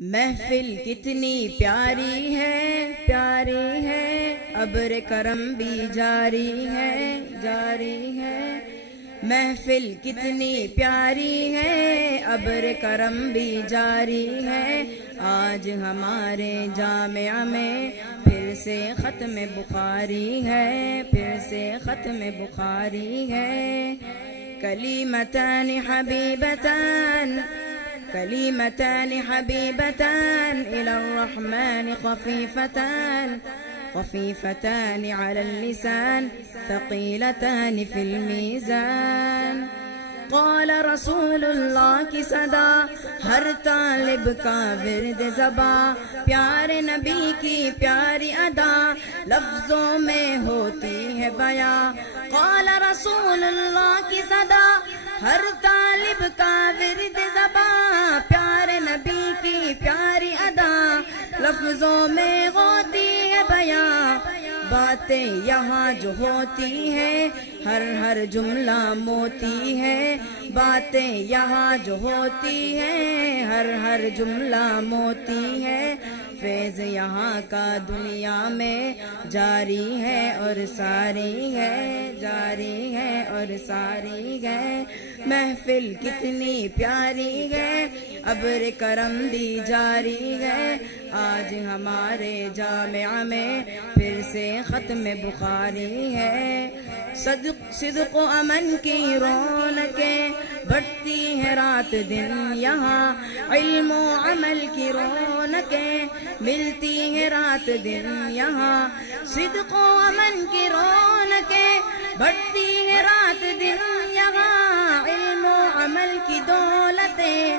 محفل کتنی پیاری ہے پیاری ہے، ابر کرم بھی جاری ہے محفل کتنی پیاری ہے، ابر کرم بھی جاری ہے۔ آج ہمارے جامعہ میں پھر سے ختم بخاری ہے، پھر سے ختم بخاری ہے۔ کلیمتان حبیبتان كلمتان حبيبتان إلى الرحمن خفيفتان على اللسان ثقيلتان في الميزان۔ قال رسول اللہ کی صدا ہر طالب کا ورد زباں، پیارے نبی کی پیاری ادا لفظوں میں ہوتی ہے بیاں۔ قال رسول اللہ کی صدا ہر طالب کا ورد زباں، پیارے نبی کی پیاری ادا لفظوں میں ہوتی ہے بیاں۔ باتیں یہاں جو ہوتی ہیں ہر جملہ موتی ہے، باتیں یہاں جو ہوتی ہیں ہر جملہ موتی ہے۔ فیض یہاں کا دنیا میں جاری ہے اور ساری ہے، جاری ہے اور ساری ہے۔ محفل کتنی پیاری ہے، ابر کرم بھی جاری ہے۔ آج ہمارے جامعہ میں پھر سے ختم بخاری ہے۔ صدق و امن کی رونقیں بڑھتی ہے رات دن یہاں، علم و عمل کی رونقیں ملتی ہے رات دن یہاں۔ صدق و امن کی رونقیں بڑھتی ہے رات دن یہاں، علم و عمل کی دولتیں